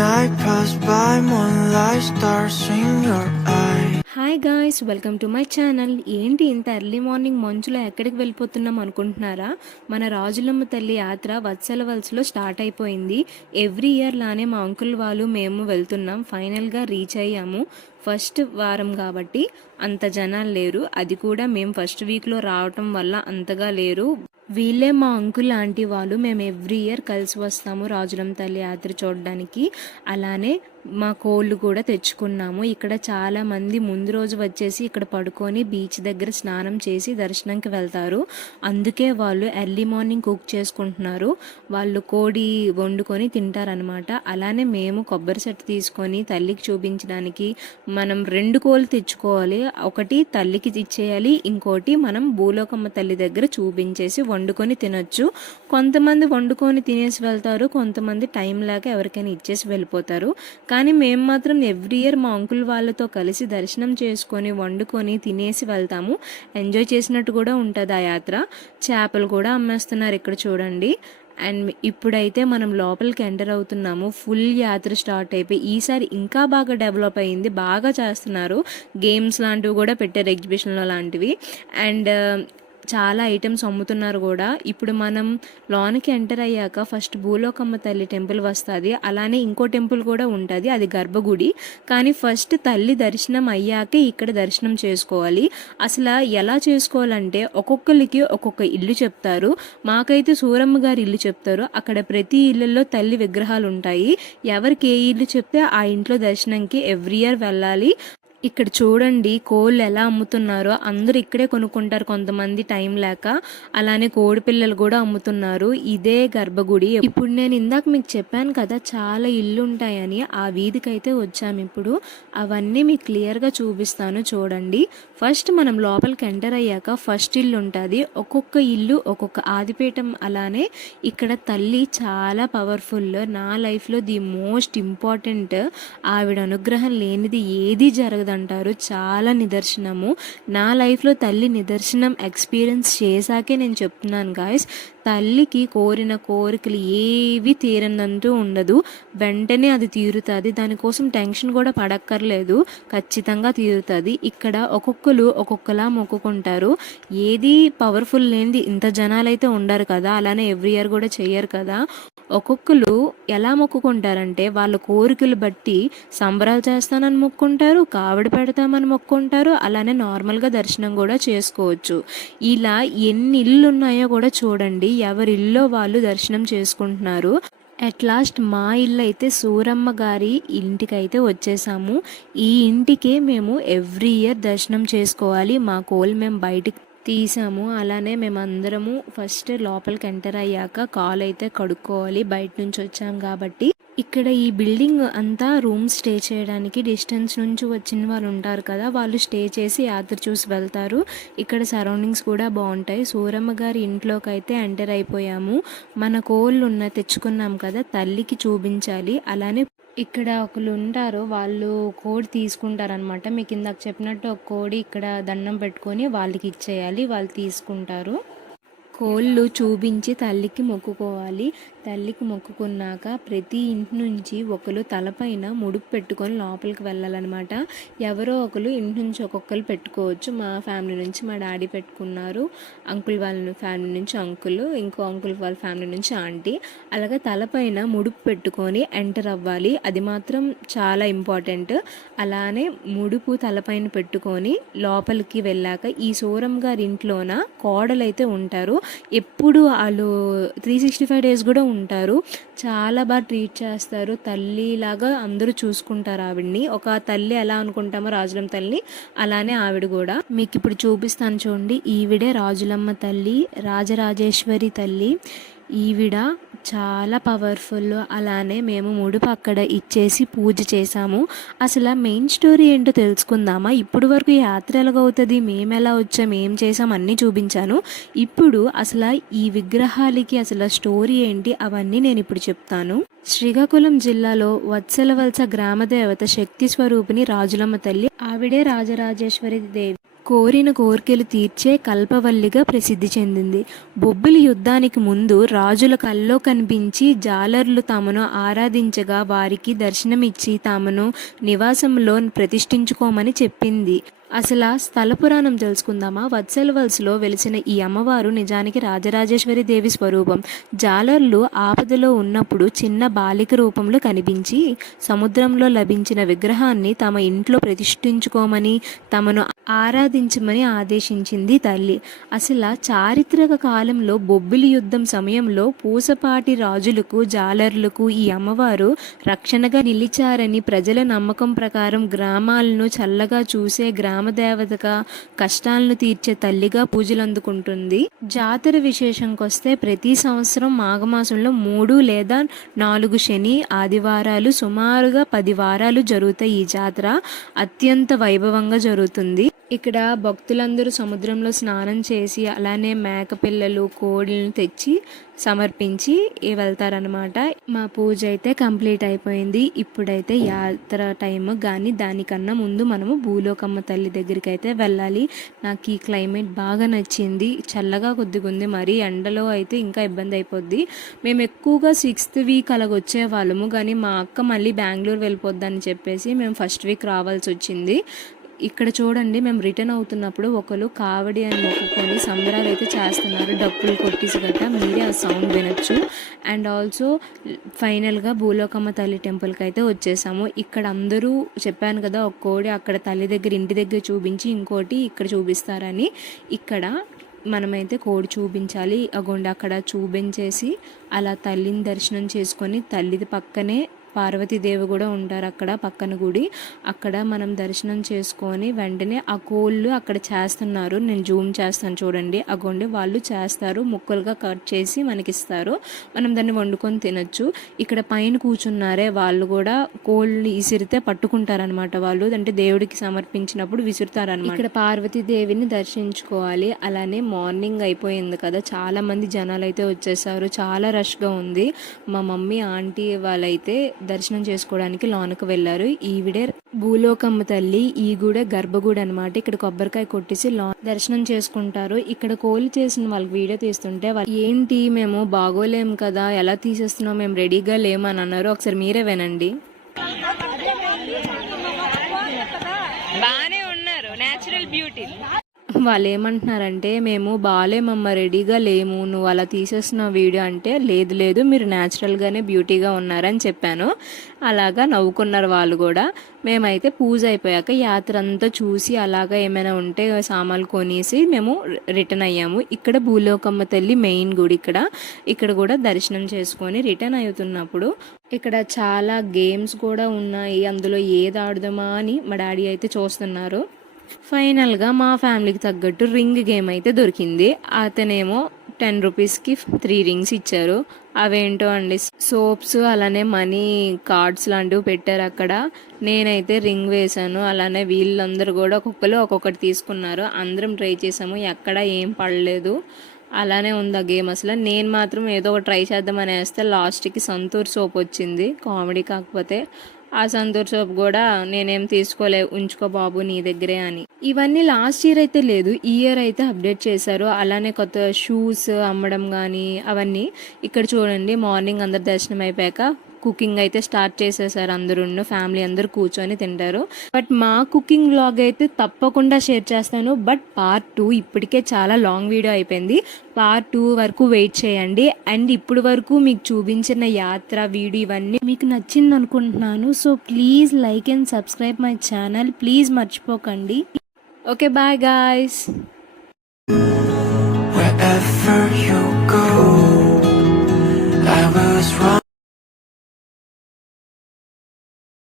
night pass by, moonlight stars in your eyes. Hi guys welcome to my channel ఏంటి ఇంత early morning మంచులో ఎక్కడికి వెళ్ళిపోతున్నాం అనుకుంటున్నారా? మన రాజులమ్మ తల్లి యాత్ర వత్సల వలసలో స్టార్ట్ అయిపోయింది. ఎవ్రీ ఇయర్ లానే మా అంకుల్ వాళ్ళు మేము వెళ్తున్నాం. ఫైనల్గా రీచ్ అయ్యాము. ఫస్ట్ వారం కాబట్టి అంత జనాలు లేరు. అది కూడా మేము ఫస్ట్ వీక్లో రావటం వల్ల అంతగా లేరు. వీళ్ళే మా అంకుల్ లాంటి వాళ్ళు మేము ఎవ్రీ ఇయర్ కలిసి వస్తాము రాజులం తల్లి యాత్ర చూడడానికి. అలానే మా కోళ్ళు కూడా తెచ్చుకున్నాము. ఇక్కడ చాలా మంది ముందు రోజు వచ్చేసి ఇక్కడ పడుకొని బీచ్ దగ్గర స్నానం చేసి దర్శనంకి వెళ్తారు. అందుకే వాళ్ళు ఎర్లీ మార్నింగ్ కుక్ చేసుకుంటున్నారు. వాళ్ళు కోడి వండుకొని తింటారనమాట అలానే మేము కొబ్బరి చెట్టు తీసుకొని తల్లికి చూపించడానికి మనం రెండు కోళ్ళు తెచ్చుకోవాలి. ఒకటి తల్లికి ఇచ్చేయాలి. ఇంకోటి మనం భూలోకమ్మ తల్లి దగ్గర చూపించేసి వండుకొని తినొచ్చు. కొంతమంది వండుకొని తినేసి వెళ్తారు. కొంతమంది టైం లాగా ఎవరికైనా ఇచ్చేసి వెళ్ళిపోతారు. కానీ మేము మాత్రం ఎవ్రీ ఇయర్ మా అంకుల్ వాళ్ళతో కలిసి దర్శనం చేసుకొని వండుకొని తినేసి వెళ్తాము. ఎంజాయ్ చేసినట్టు కూడా ఉంటుంది ఆ యాత్ర. చేపలు కూడా అమ్మేస్తున్నారు ఇక్కడ చూడండి. అండ్ ఇప్పుడైతే మనం లోపలికి ఎంటర్ అవుతున్నాము. ఫుల్ యాత్ర స్టార్ట్ అయిపోయి ఈసారి ఇంకా బాగా డెవలప్ అయింది. బాగా చేస్తున్నారు. గేమ్స్ లాంటివి కూడా పెట్టారు ఎగ్జిబిషన్లో లాంటివి. అండ్ చాలా ఐటమ్స్ అమ్ముతున్నారు కూడా. ఇప్పుడు మనం లోనికి ఎంటర్ అయ్యాక ఫస్ట్ భూలోకమ్మ తల్లి టెంపుల్ వస్తుంది. అలానే ఇంకో టెంపుల్ కూడా ఉంటుంది. అది గర్భగుడి. కానీ ఫస్ట్ తల్లి దర్శనం అయ్యాకే ఇక్కడ దర్శనం చేసుకోవాలి. అసలు ఎలా చేసుకోవాలంటే ఒక్కొక్కరికి ఒక్కొక్క ఇల్లు చెప్తారు. మాకైతే సూరమ్మ గారి ఇల్లు చెప్తారు. అక్కడ ప్రతి ఇళ్ళల్లో తల్లి విగ్రహాలు ఉంటాయి. ఎవరికి ఏ ఇల్లు చెప్తే ఆ ఇంట్లో దర్శనంకి ఎవ్రీ ఇయర్ వెళ్ళాలి. ఇక్కడ చూడండి కోళ్ళు ఎలా అమ్ముతున్నారో. అందరూ ఇక్కడే కొనుక్కుంటారు కొంతమంది టైం లేక. అలానే కోడి పిల్లలు కూడా అమ్ముతున్నారు. ఇదే గర్భగుడి. ఇప్పుడు నేను ఇందాక మీకు చెప్పాను కదా చాలా ఇల్లు ఉంటాయని. ఆ వీధికైతే వచ్చాము ఇప్పుడు. అవన్నీ మీకు క్లియర్గా చూపిస్తాను చూడండి. ఫస్ట్ మనం లోపలికి ఎంటర్ అయ్యాక ఫస్ట్ ఇల్లు ఉంటుంది. ఒక్కొక్క ఇల్లు ఒక్కొక్క ఆదిపీఠం అలానే ఇక్కడ తల్లి చాలా పవర్ఫుల్ నా లైఫ్లో ది మోస్ట్ ఇంపార్టెంట్. ఆవిడ అనుగ్రహం లేనిది ఏది జరగదు. అంటారు. చాలా నిదర్శనము. నా లైఫ్లో తల్లి నిదర్శనం ఎక్స్పీరియన్స్ చేశాకే నేను చెప్తున్నాను గాయస్ తల్లికి కోరిన కోరికలు ఏవి తీరనంటూ ఉండదు. వెంటనే అది తీరుతుంది. దానికోసం టెన్షన్ కూడా పడక్కర్లేదు. ఖచ్చితంగా తీరుతుంది. ఇక్కడ ఒక్కొక్కరు ఒక్కొక్కలా మొక్కుకుంటారు. ఏది పవర్ఫుల్ లేనిది ఇంత జనాలైతే ఉండరు కదా. అలానే ఎవ్రీ ఇయర్ కూడా చేయరు కదా. ఒక్కొక్కరు ఎలా మొక్కుకుంటారంటే వాళ్ళ కోరికలు బట్టి సంబరాలు చేస్తానని మొక్కుంటారు కావిడ పెడతామని మొక్కుంటారు అలానే నార్మల్గా దర్శనం కూడా చేసుకోవచ్చు. ఇలా ఎన్ని ఇల్లు ఉన్నాయో కూడా చూడండి. ఎవరి ఎవరిల్లో వాళ్ళు దర్శనం చేసుకుంటున్నారు? అట్ లాస్ట్ మా ఇల్లు అయితే సూరమ్మ గారి ఇంటికి అయితే వచ్చేసాము. ఈ ఇంటికే మేము ఎవ్రీ ఇయర్ దర్శనం చేసుకోవాలి. మా కోల్ మేము బయటికి తీసాము. అలానే మేమందరము ఫస్ట్ లోపలికి ఎంటర్ అయ్యాక కాల్ అయితే కడుక్కోవాలి. బయట నుంచి వచ్చాం కాబట్టి ఇక్కడ ఈ బిల్డింగ్ అంతా రూమ్ స్టే చేయడానికి డిస్టెన్స్ నుంచి వచ్చిన వాళ్ళు ఉంటారు కదా వాళ్ళు స్టే చేసి యాత్ర చూసి వెళ్తారు. ఇక్కడ సరౌండింగ్స్ కూడా బాగుంటాయి. సూరమ్మ గారి ఇంట్లోకి అయితే ఎంటర్ అయిపోయాము. మన కోళ్ళు ఉన్న తెచ్చుకున్నాం కదా తల్లికి చూపించాలి. అలానే ఇక్కడ ఒకళ్ళు ఉంటారు వాళ్ళు కోడి తీసుకుంటారనమాట మీకు ఇందాక చెప్పినట్టు ఒక కోడి ఇక్కడ దండం పెట్టుకొని వాళ్ళకి ఇచ్చేయాలి వాళ్ళు తీసుకుంటారు. కోళ్ళు చూపించి తల్లికి మొక్కుకోవాలి. తల్లికి మొక్కుకున్నాక ప్రతి ఇంటి నుంచి ఒకరు తలపైన ముడుపు పెట్టుకొని లోపలికి వెళ్ళాలన్నమాట. ఎవరో ఒకరు ఇంటి నుంచి ఒక్కొక్కరు పెట్టుకోవచ్చు. మా ఫ్యామిలీ నుంచి మా డాడీ పెట్టుకున్నారు. అంకుల్ వాళ్ళ ఫ్యామిలీ నుంచి అంకుల్ ఇంకో అంకుల్ వాళ్ళ ఫ్యామిలీ నుంచి ఆంటీ. అలాగే తలపైన ముడుపు పెట్టుకొని ఎంటర్ అవ్వాలి. అది మాత్రం చాలా ఇంపార్టెంట్. అలానే ముడుపు తలపైన పెట్టుకొని లోపలికి వెళ్ళాక ఈ సూరం గారి ఇంట్లోన కోడలైతే ఉంటారు. ఎప్పుడు వాళ్ళు త్రీ సిక్స్టీ ఫైవ్ డేస్ కూడా ఉంటారు. చాలా బాగా ట్రీట్ చేస్తారు. తల్లిలాగా అందరూ చూసుకుంటారు ఆవిడ్ని. ఒక తల్లి ఎలా అనుకుంటామో రాజులమ్మ తల్లి అలానే ఆవిడ కూడా. మీకు ఇప్పుడు చూపిస్తాను చూడండి. ఈవిడే రాజులమ్మ తల్లి రాజరాజేశ్వరి తల్లి ఈవిడ చాలా పవర్ఫుల్ అలానే మేము ముడుపు అక్కడ ఇచ్చేసి పూజ చేసాము అసలు మెయిన్ స్టోరీ ఏంటో తెలుసుకుందామా? ఇప్పుడు వరకు యాత్ర ఎలాగవుతుంది? మేము ఎలా వచ్చాం? ఏం చేసాం అన్నీ చూపించాను. ఇప్పుడు అసలు ఈ విగ్రహాలకి అసలు స్టోరీ ఏంటి? అవన్నీ నేను ఇప్పుడు చెప్తాను. శ్రీకాకుళం జిల్లాలో వత్సలవలస గ్రామదేవత శక్తి స్వరూపిణి రాజులమ్మ తల్లి ఆవిడే రాజరాజేశ్వరి దేవి. కోరిన కోరికలు తీర్చే కల్పవల్లిగా ప్రసిద్ధి చెందింది. బొబ్బిలి యుద్ధానికి ముందు రాజుల కల్లో కనిపించి జాలర్లు తమను ఆరాధించగా వారికి దర్శనమిచ్చి తమను నివాసంలో ప్రతిష్ఠించుకోమని చెప్పింది. అసలు స్థల పురాణం తెలుసుకుందామా? వత్సలవల్స్లో వెలిసిన ఈ అమ్మవారు నిజానికి రాజరాజేశ్వరి దేవి స్వరూపం. జాలర్లు ఆపదలో ఉన్నప్పుడు చిన్న బాలిక రూపంలో కనిపించి సముద్రంలో లభించిన విగ్రహాన్ని తమ ఇంట్లో ప్రతిష్ఠించుకోమని తమను ఆరాధించమని ఆదేశించింది తల్లి. అసలు చారిత్రక కాలంలో బొబ్బిలి యుద్ధం సమయంలో పూసపాటి రాజులకు జాలర్లకు ఈ అమ్మవారు రక్షణగా నిలిచారని ప్రజల నమ్మకం ప్రకారం గ్రామాలను చల్లగా చూసే గ్రామ గ్రామదేవతగా కష్టాలను తీర్చే తల్లిగా పూజలు అందుకుంటుంది. జాతర విశేషంకొస్తే ప్రతి సంవత్సరం మాఘమాసంలో మూడు లేదా నాలుగు శని ఆదివారాలు సుమారుగా పది వారాలు జరుగుతాయి ఈ జాతర. అత్యంత వైభవంగా జరుగుతుంది. ఇక్కడ భక్తులందరూ సముద్రంలో స్నానం చేసి అలానే మేకపిల్లలు కోడిలను తెచ్చి సమర్పించి వెళ్తారనమాట మా పూజ అయితే కంప్లీట్ అయిపోయింది. ఇప్పుడైతే యాత్ర టైం కానీ దానికన్నా ముందు మనము భూలోకమ్మ తల్లి దగ్గరికి అయితే వెళ్ళాలి. నాకు ఈ క్లైమేట్ బాగా నచ్చింది. చల్లగా కొద్దిగా ఉంది మరి ఎండలో అయితే ఇంకా ఇబ్బంది అయిపోద్ది. మేము ఎక్కువగా సిక్స్త్ వీక్ అలాగ వచ్చే వాళ్ళము కానీ మా అక్క మళ్ళీ బెంగళూరు వెళ్ళిపోద్దని చెప్పేసి మేము ఫస్ట్ వీక్ రావాల్సి వచ్చింది. ఇక్కడ చూడండి మేము రిటర్న్ అవుతున్నప్పుడు ఒకరు కావడి అని మొక్కుకొని సంబరాలు అయితే చేస్తున్నారు. డప్పులు కొట్టేసి గట్ట మీరే ఆ సౌండ్ వినొచ్చు. అండ్ ఆల్సో ఫైనల్గా భూలోకమ్మ తల్లి టెంపుల్కి అయితే వచ్చేసాము. ఇక్కడ అందరూ చెప్పాను కదా ఒక కోడి అక్కడ తల్లి దగ్గర ఇంటి దగ్గర చూపించి ఇంకోటి ఇక్కడ చూపిస్తారని. ఇక్కడ మనమైతే కోడి చూపించాలి. అగోండి అక్కడ చూపించేసి అలా తల్లిని దర్శనం చేసుకొని తల్లిది పక్కనే పార్వతీదేవి కూడా ఉంటారు అక్కడ పక్కన గుడి. అక్కడ మనం దర్శనం చేసుకొని వెంటనే ఆ కోళ్ళు అక్కడ చేస్తున్నారు. నేను జూమ్ చేస్తాను చూడండి. అగోండి వాళ్ళు చేస్తారు. ముక్కలుగా కట్ చేసి మనకిస్తారు. మనం దాన్ని వండుకొని తినొచ్చు. ఇక్కడ పైన కూర్చున్నారే వాళ్ళు కూడా కోళ్ళు విసిరితే పట్టుకుంటారనమాట వాళ్ళు. అంటే దేవుడికి సమర్పించినప్పుడు విసురుతారనమాట ఇక్కడ పార్వతీదేవిని దర్శించుకోవాలి. అలానే మార్నింగ్ అయిపోయింది కదా. చాలా మంది జనాలు అయితే వచ్చేసారు. చాలా రష్గా ఉంది. మా మమ్మీ ఆంటీ వాళ్ళైతే దర్శనం చేసుకోవడానికి లోనకు వెళ్ళారు. ఈవిడే భూలోకమ్మ తల్లి ఈ గుడే గర్భగుడి అనమాట ఇక్కడ కొబ్బరికాయ కొట్టేసి లో దర్శనం చేసుకుంటారు. ఇక్కడ కోలు చేసిన వాళ్ళకి వీడియో తీస్తుంటే వాళ్ళు ఏంటి మేము బాగోలేము కదా ఎలా తీసేస్తున్నాం మేము రెడీగా లేమని అన్నారు. ఒకసారి మీరే వినండి. బాగానే ఉన్నారు. నేచురల్ బ్యూటీ వాళ్ళు ఏమంటున్నారంటే మేము బాగాలేమమ్మ రెడీగా లేము. నువ్వు అలా తీసేస్తున్న వీడియో అంటే లేదు లేదు మీరు న్యాచురల్గానే బ్యూటీగా ఉన్నారని చెప్పాను. అలాగా నవ్వుకున్నారు వాళ్ళు కూడా. మేమైతే పూజ అయిపోయాక యాత్ర అంతా చూసి అలాగా ఏమైనా ఉంటే సామాన్లు కొనేసి మేము రిటర్న్ అయ్యాము. ఇక్కడ భూలోకమ్మ తల్లి మెయిన్ గుడి ఇక్కడ. ఇక్కడ కూడా దర్శనం చేసుకొని రిటర్న్ అవుతున్నప్పుడు ఇక్కడ చాలా గేమ్స్ కూడా ఉన్నాయి. అందులో ఏది ఆడదామా అని మా డాడీ అయితే చూస్తున్నారు. ఫైనల్గా మా ఫ్యామిలీకి తగ్గట్టు రింగ్ గేమ్ అయితే దొరికింది. అతనేమో టెన్ రూపీస్కి త్రీ రింగ్స్ ఇచ్చారు. అవేంటో అండి సోప్స్ అలానే మనీ కార్డ్స్ లాంటివి పెట్టారు అక్కడ. నేనైతే రింగ్ వేశాను. అలానే వీళ్ళందరూ కూడా ఒక్కొక్కరు ఒక్కొక్కటి తీసుకున్నారు. అందరం ట్రై చేసాము. ఎక్కడ ఏం పడలేదు. అలానే ఉంది ఆ గేమ్ అసలు. నేను మాత్రం ఏదో ఒక ట్రై చేద్దామని వేస్తే లాస్ట్కి సంతూర్ సోప్ వచ్చింది. కామెడీ కాకపోతే. ఆ సంతూర్ సోప్ కూడా నేనేం తీసుకోలే ఉంచుకో బాబు నీ దగ్గరే అని. ఇవన్నీ లాస్ట్ ఇయర్ అయితే లేదు ఈ ఇయర్ అయితే అప్డేట్ చేశారు. అలానే కొత్త షూస్ అమ్మడం కానీ అవన్నీ ఇక్కడ చూడండి మార్నింగ్ అందరు దర్శనం అయిపోయాక కుకింగ్ అయితే స్టార్ట్ చేసేసారు అందరూ ఫ్యామిలీ అందరూ కూర్చొని తింటారు. బట్ మా కుకింగ్ బ్లాగ్ అయితే తప్పకుండా షేర్ చేస్తాను. బట్ పార్ట్ టూ ఇప్పటికే చాలా లాంగ్ వీడియో అయిపోయింది. పార్ట్ టూ వరకు వెయిట్ చేయండి. అండ్ ఇప్పుడు వరకు మీకు చూపించిన యాత్ర వీడియో ఇవన్నీ మీకు నచ్చింది అనుకుంటున్నాను. So please like and subscribe my channel. Please మర్చిపోకండి. Okay bye guys. Wherever you go.